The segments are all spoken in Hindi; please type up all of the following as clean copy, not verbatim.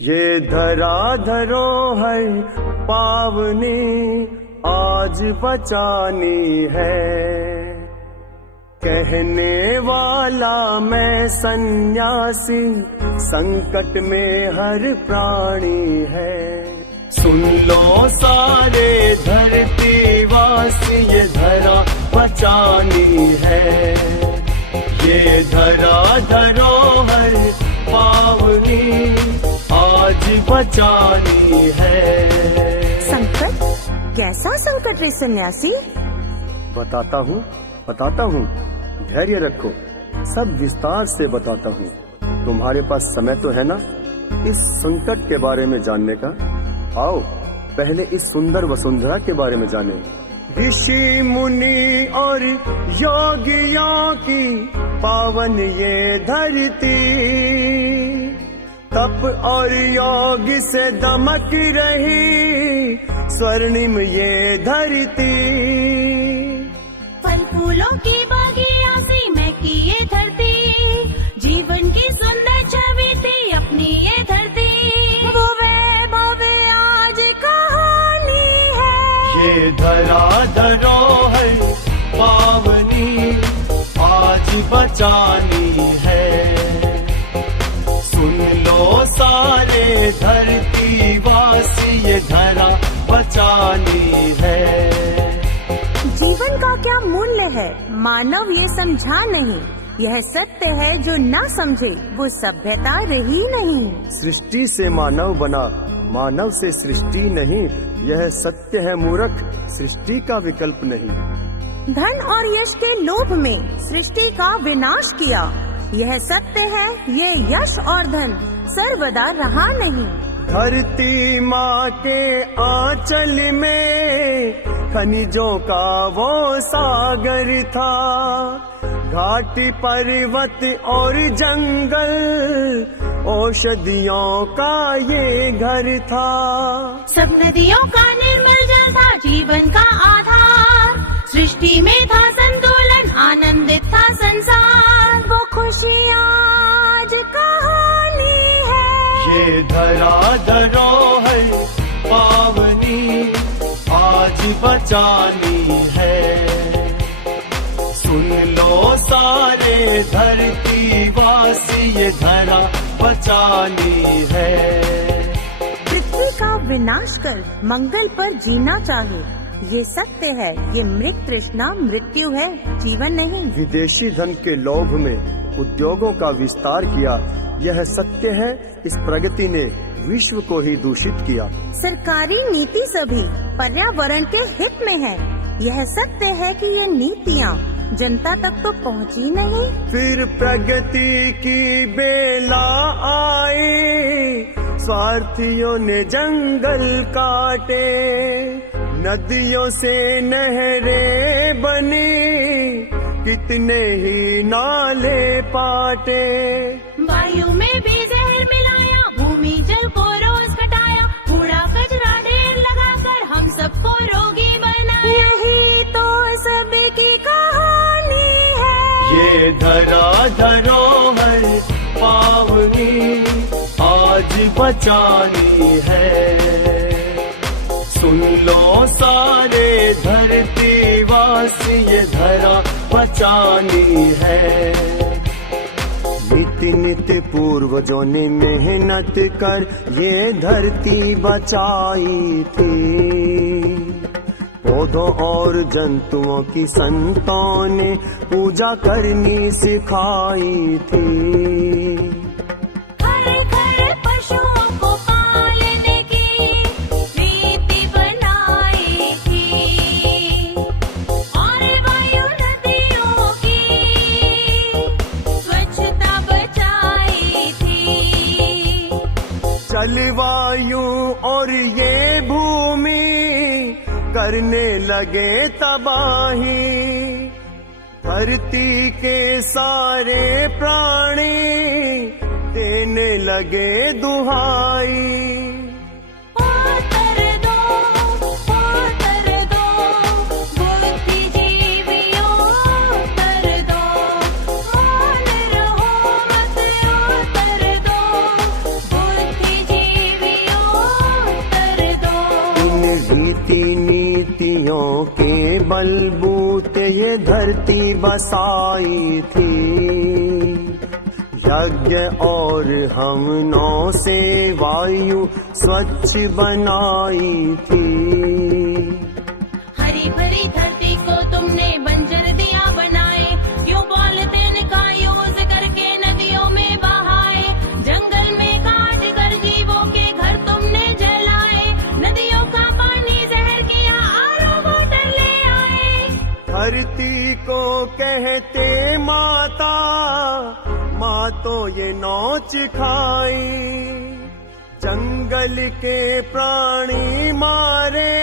ये धरा धरोहर पावनी आज बचानी है। कहने वाला मैं सन्यासी, संकट में हर प्राणी है। सुन लो सारे धरतीवासी, ये धरा बचानी है। ये धरा धरोहर पावनी आज बचानी है। संकट? कैसा संकट रे सन्यासी? बताता हूँ, धैर्य रखो, सब विस्तार से बताता हूँ। तुम्हारे पास समय तो है ना इस संकट के बारे में जानने का? आओ पहले इस सुंदर वसुंधरा के बारे में जाने। ऋषि मुनि और योगियों की पावन ये धरती, तप और योग से दमक रही स्वर्णिम ये धरती। फल फूलों की बगिया सी महकी ये धरती, जीवन की सुंदर छवि थी अपनी ये धरती। वो वैभव आज कहानी है। ये धरा धरोहर पावनी आज बचानी है। सुन लो सारे धरती वासी, ये धरा बचानी है। जीवन का क्या मूल्य है मानव ये समझा नहीं। यह सत्य है जो ना समझे वो सभ्यता रही नहीं। सृष्टि से मानव बना, मानव से सृष्टि नहीं। यह सत्य है मूर्ख, सृष्टि का विकल्प नहीं। धन और यश के लोभ में सृष्टि का विनाश किया। यह सत्य है, ये यश और धन सर्वदा रहा नहीं। धरती माँ के आंचल में खनिजों का वो सागर था। घाटी पर्वत और जंगल औषधियों का ये घर था। सब नदियों का निर्मल जल था जीवन का आधार। सृष्टि में था संतुलन, आनंदित था संसार। वो खुशियाँ आज कहानी है। ये धरा धरोहर पावनी आज बचानी है। सुन लो सारे धरती वासी, ये धरा बचानी है। पृथ्वी का विनाश कर मंगल पर जीना चाहे, ये सत्य है। ये मृग तृष्णा मृत्यु है, जीवन नहीं। विदेशी धन के लोभ में उद्योगों का विस्तार किया, यह सत्य है। इस प्रगति ने विश्व को ही दूषित किया। सरकारी नीति सभी पर्यावरण के हित में है। यह सत्य है कि ये नीतियाँ जनता तक तो पहुँची नहीं। फिर प्रगति की बेला आई, स्वार्थियों ने जंगल काटे। नदियों से नहरें बनी, कितने ही नाले पाटे। वायु में भी जहर मिलाया, भूमि जल को रोज घटाया। कूड़ा कचरा ढेर लगाकर हम सबको रोगी बनाया। यही तो सभी की कहानी है। ये धरा धरोहर पावनी आज बचानी है। सुन लो सारे धरती वासी, ये धरा बचानी है। नित्य नित्य पूर्वजों ने मेहनत कर ये धरती बचाई थी। पौधों और जंतुओं की संतों ने पूजा करनी सिखाई थी। हर घर पशुओं को पालने की रीति बनाई थी। और वायु नदियों की स्वच्छता बचाई थी। जलवायु और ये भूमि करने लगे तबाही। धरती के सारे प्राणी देने लगे दुहाई। बुद्धिजीवियों उतर दो, मौन रहो मत उतर दो। बुद्धिजीवियों बलबूते ये धरती बसाई थी। यज्ञ और हमनों से वायु स्वच्छ बनाई थी। हरी भरी धरती को तुमने बंजर दिया बनाए, क्यों पॉलिथीन का यूज करके नदियों में बहाए। जंगल में काट कर जीवों के घर तुमने जलाए, नदियों का पानी जहर किया, आरओ वाटर ले आए। धरती को कहते माता, माँ तो ये नोच खाई। जंगल के प्राणी मारे,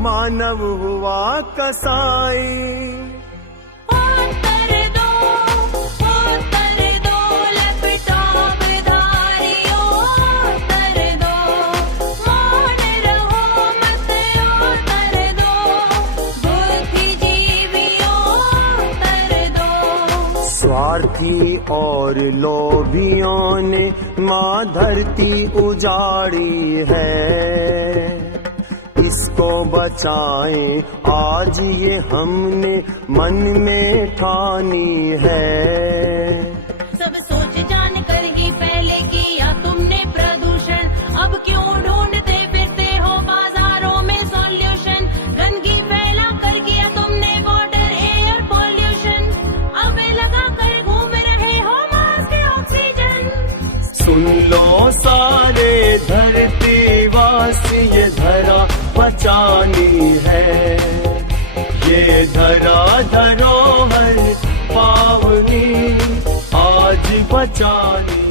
मानव हुआ कसाई। उत्तर दो लैपटॉप धारियों, उत्तर दो, मौन रहो मत, उत्तर दो, बुद्धिजीवियों उत्तर दो। स्वार्थी और लोभियों ने माँ धरती उजाड़ी है। इसको बचाएं आज ये हमने मन में ठानी है। सब सोच जान कर ही पहले किया तुमने प्रदूषण, अब क्यों ढूंढते फिरते हो बाजारों में सॉल्यूशन। गंदगी फैला कर किया तुमने वाटर एयर पॉल्यूशन, अब लगा कर घूम रहे हो मास्क ऑक्सीजन। सुन लो सारे धरतीवासी, ये धरा बचानी है। ये धरा धरोहर पावनी आज बचानी